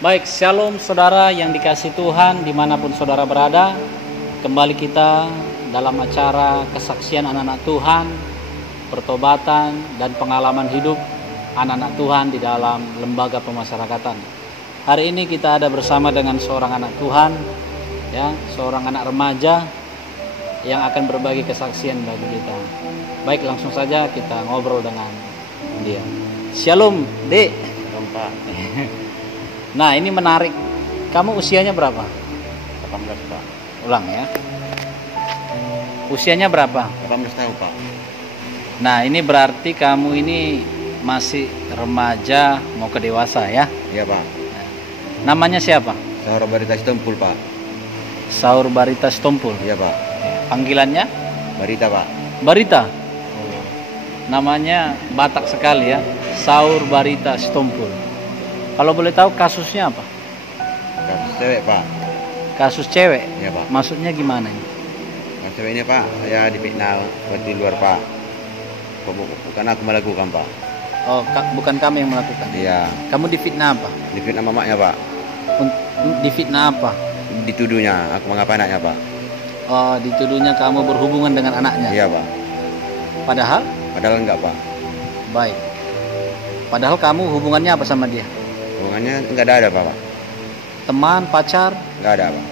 Baik, shalom saudara yang dikasih Tuhan dimanapun saudara berada. Kembali kita dalam acara kesaksian anak-anak Tuhan, pertobatan dan pengalaman hidup anak-anak Tuhan di dalam lembaga pemasyarakatan. Hari ini kita ada bersama dengan seorang anak Tuhan, ya, seorang anak remaja yang akan berbagi kesaksian bagi kita. Baik, langsung saja kita ngobrol dengan dia. Shalom, Dek. Shalom, Pak. Nah, ini menarik. Kamu usianya berapa? 18, Pak. Ulang ya. Usianya berapa? 18 tahun, Pak. Nah, ini berarti kamu ini masih remaja mau ke dewasa ya? Iya, Pak. Namanya siapa? Saur Barita Stompul, Pak. Saur Barita Stompul. Iya, Pak. Panggilannya? Barita, Pak. Barita. Namanya Batak sekali ya. Saur Barita Stompul. Kalau boleh tahu kasusnya apa? Kasus cewek, Pak. Kasus cewek? Iya, Pak. Maksudnya gimana ini? Kasus cewek ini, Pak, saya difitnah di luar, Pak. Bukan aku melakukan, Pak. Oh, bukan kamu yang melakukan? Iya. Kamu difitnah apa? Difitnah mamanya, Pak. Difitnah apa? Dituduhnya aku mengapa anaknya, Pak. Oh, dituduhnya kamu berhubungan dengan anaknya? Iya, Pak. Padahal? Padahal enggak, Pak. Baik. Padahal kamu hubungannya apa sama dia? Hubungannya enggak ada, Pak. Teman, pacar? Enggak ada, Pak.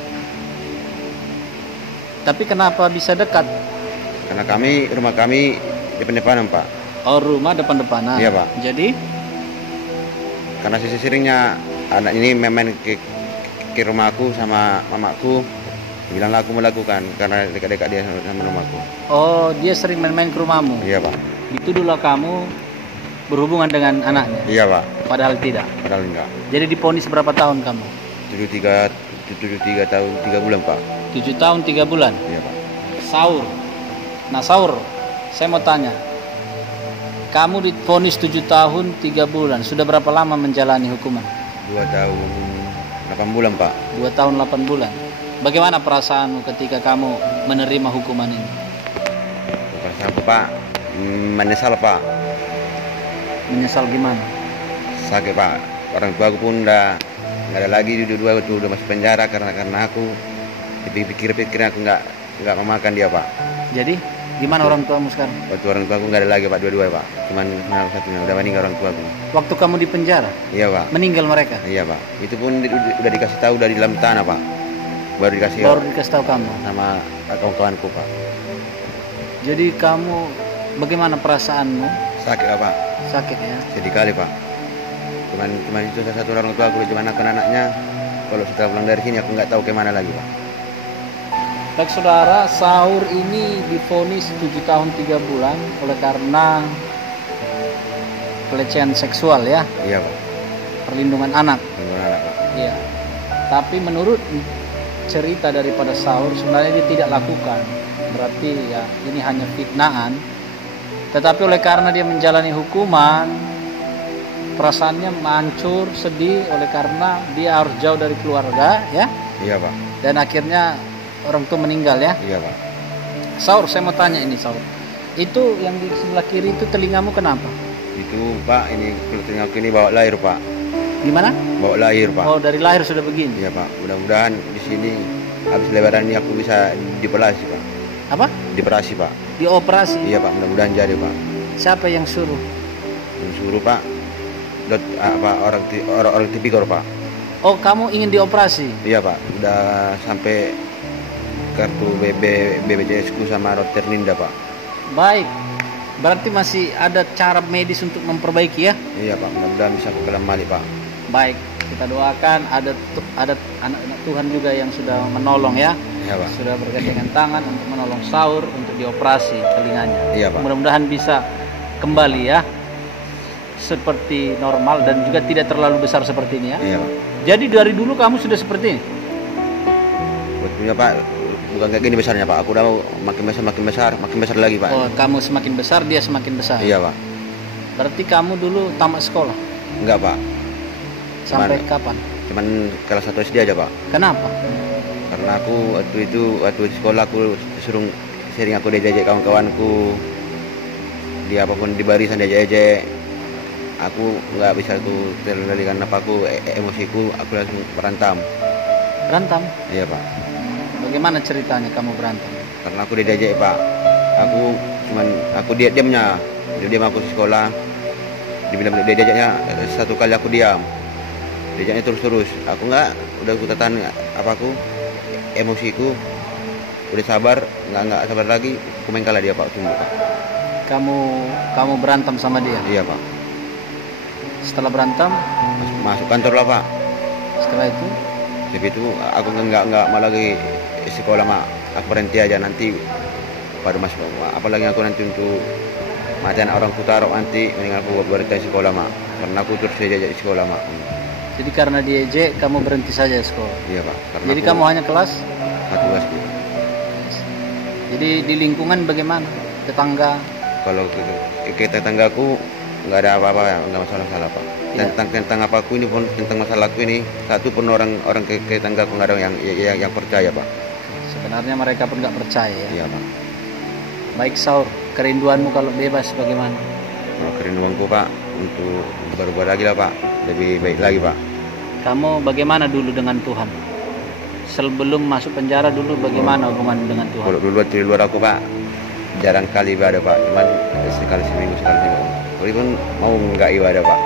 Tapi kenapa bisa dekat? Karena rumah kami depan-depanan, Pak. Oh, rumah depan-depanan. Iya, Pak. Jadi? Karena sisi seringnya anak ini main ke rumahku sama mamaku, bilang aku melakukan karena dekat-dekat dia sama rumahku. Oh, dia sering main-main ke rumahmu? Iya, Pak. Dituduhlah kamu berhubungan dengan anaknya? Iya, Pak. Padahal tidak? Padahal enggak. Jadi divonis berapa tahun kamu? 73 tahun 3 bulan, Pak. 7 tahun 3 bulan? Iya, Pak. Saur. Nah, Saur, saya mau tanya. Kamu divonis 7 tahun 3 bulan. Sudah berapa lama menjalani hukuman? 2 tahun 8 bulan, Pak. 2 tahun 8 bulan. Bagaimana perasaanmu ketika kamu menerima hukuman ini? Perasaanku, Pak, menyesal, Pak. Menyesal gimana? Sakit, Pak. Orang tua aku pun udah nggak ada lagi, dua itu udah masuk penjara karena aku dipikir-pikir aku nggak memakan dia, Pak. Jadi gimana orang tuamu sekarang? Waktu orang tua aku nggak ada lagi, Pak, dua-dua, Pak. Cuman satunya udah meninggal orang tua aku. Waktu kamu di penjara? Iya, Pak. Meninggal mereka? Iya, Pak. Itu pun udah dikasih tahu dari dalam tanah, Pak. Baru dikasih tahu kamu sama kawan-kawanku, Pak. Jadi kamu bagaimana perasaanmu? Sakit, Pak. Sakit ya? Sedih kali, Pak. Cuman itu salah satu orang tua aku, cuman anaknya. Kalau setelah pulang dari sini aku nggak tahu kemana lagi, Pak. Baik saudara, Saur ini divonis 7 tahun 3 bulan oleh karena pelecehan seksual ya? Iya, Pak. Perlindungan anak. Perlindungan anak, Pak. Iya. Tapi menurut cerita daripada Saur sebenarnya dia tidak lakukan. Berarti ya ini hanya fitnahan. Tetapi oleh karena dia menjalani hukuman, perasaannya hancur, sedih oleh karena dia harus jauh dari keluarga ya. Iya, Pak. Dan akhirnya orang tua meninggal ya. Iya, Pak. Saur, saya mau tanya ini, Saur. Itu yang di sebelah kiri itu telingamu kenapa? Itu, Pak, ini telingaku ini bawa lahir, Pak. Gimana? Bawa lahir, Pak. Oh, dari lahir sudah begini. Iya, Pak. Mudah-mudahan di sini habis lebaran ini aku bisa dioperasi, Pak. Apa? Dioperasi, Pak. Dioperasi? Iya, Pak. Mudah-mudahan jadi, Pak. Siapa yang suruh? Yang suruh, Pak. Orang tipikor, Pak. Oh, kamu ingin dioperasi? Iya, Pak. Udah sampai kartu BPJS ku sama Roterninda, Pak. Baik. Berarti masih ada cara medis untuk memperbaiki ya? Iya, Pak. Mudah-mudahan bisa ke dalam balik, Pak. Baik. Kita doakan ada anak-anak Tuhan juga yang sudah menolong ya. Iya, Pak. Sudah bergandengan tangan untuk menolong Saur untuk dioperasi telinganya. Iya, Pak. Mudah-mudahan bisa kembali ya seperti normal dan juga tidak terlalu besar seperti ini ya. Iya, Pak. Jadi dari dulu kamu sudah seperti ini? Betulnya, Pak, bukan kayak gini besarnya, Pak. Aku udah makin besar lagi, Pak. Oh, kamu semakin besar, dia semakin besar. Iya, Pak. Berarti kamu dulu tamat sekolah? Enggak, Pak. Sampai kapan? Cuman kelas 1 SD aja, Pak. Kenapa? Karena aku waktu di sekolah aku sering aku diajak kawan-kawanku, di apapun di barisan diajak. aku nggak bisa tuh terkendalikan apa aku emosiku, aku langsung berantem. Berantem? Iya Pak. Bagaimana ceritanya kamu berantem? Karena aku diajak Pak. Aku diamnya, dia diam aku di sekolah. Dibilang dia diajaknya satu kali aku diam. Diajaknya terus. Aku nggak, udah aku tahan apa aku emosiku. Udah sabar, nggak sabar lagi. Aku main kalah dia Pak, tunggu Pak. Kamu berantem sama dia? Iya Pak. Setelah berantem? Masuk kantor lah Pak. Setelah itu? Tapi itu aku nggak mau lagi sekolah Mak. Aku berhenti aja nanti baru masuk. Apalagi aku nanti untuk matian orang Kutarok nanti, mending aku berhenti sekolah Mak. Karena aku terus aja di sekolah Mak. Jadi karena diejek kamu berhenti saja sekolah? Iya Pak. Jadi kamu hanya kelas? 1 SD. Jadi di lingkungan bagaimana? Tetangga? Kalau ke tetanggaku nggak ada apa-apa, nggak masalah Pak. Tentang apa aku ini pun, tentang masalahku ini, satu pun orang ke tetanggaku nggak ada yang percaya Pak. Sebenarnya mereka pun nggak percaya ya? Iya Pak. Baik Saur, kerinduanmu kalau bebas bagaimana? Kalau kerinduanku Pak untuk berubah lagi lah Pak, lebih baik lagi Pak. Kamu bagaimana dulu dengan Tuhan? Sebelum masuk penjara dulu bagaimana hubungan dengan Tuhan? Kalau dulu di luar aku Pak, jarang kali ibadah Pak, cuman sekali seminggu. Kalau pun mau nggak ibadah Pak.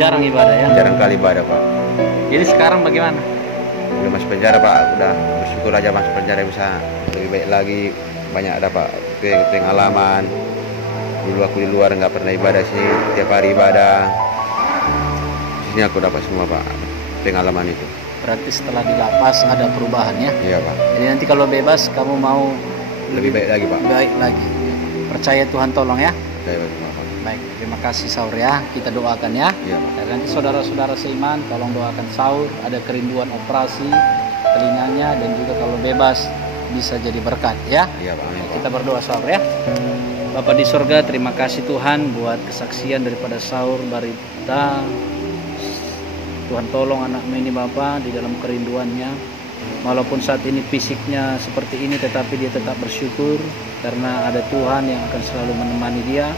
Jarang ibadah ya? Jarang kali ibadah Pak. Jadi sekarang bagaimana? Udah masuk penjara Pak, udah bersyukur aja masuk penjara bisa lebih baik lagi, banyak dapat pengalaman. Dulu aku di luar nggak pernah ibadah, sini tiap hari ibadah. Di sini aku dapat semua Pak, pengalaman itu. Berarti setelah di lapas ada perubahan ya? Iya Pak. Jadi nanti kalau bebas kamu mau lebih baik lagi Pak. Baik lagi. Percaya Tuhan tolong ya. Percaya Pak. Baik, terima kasih Saur ya. Kita doakan ya. Iya Pak. Dan nanti saudara-saudara seiman tolong doakan Saur, ada kerinduan operasi telinganya dan juga kalau bebas bisa jadi berkat ya. Iya Pak. Amin, Pak. Kita berdoa Saur ya. Bapa di sorga, terima kasih Tuhan buat kesaksian daripada Saur Barita. Tuhan tolong anakmu ini Bapa di dalam kerinduannya. Walaupun saat ini fisiknya seperti ini, tetapi dia tetap bersyukur karena ada Tuhan yang akan selalu menemani dia.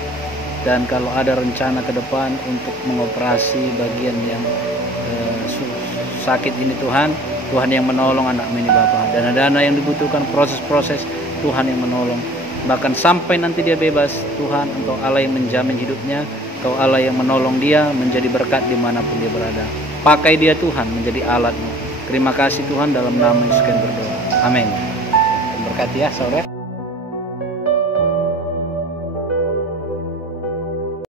Dan kalau ada rencana ke depan untuk mengoperasi bagian yang sakit ini Tuhan yang menolong anakmu ini Bapa. Dana-dana yang dibutuhkan, proses-proses Tuhan yang menolong. Bahkan sampai nanti dia bebas, Tuhan Engkau Allah yang menjamin hidupnya, Engkau Allah yang menolong dia menjadi berkat dimanapun dia berada. Pakai dia Tuhan menjadi alatmu. Terima kasih Tuhan, dalam nama Yesus kami berdoa. Amin. Berkati ya saudara.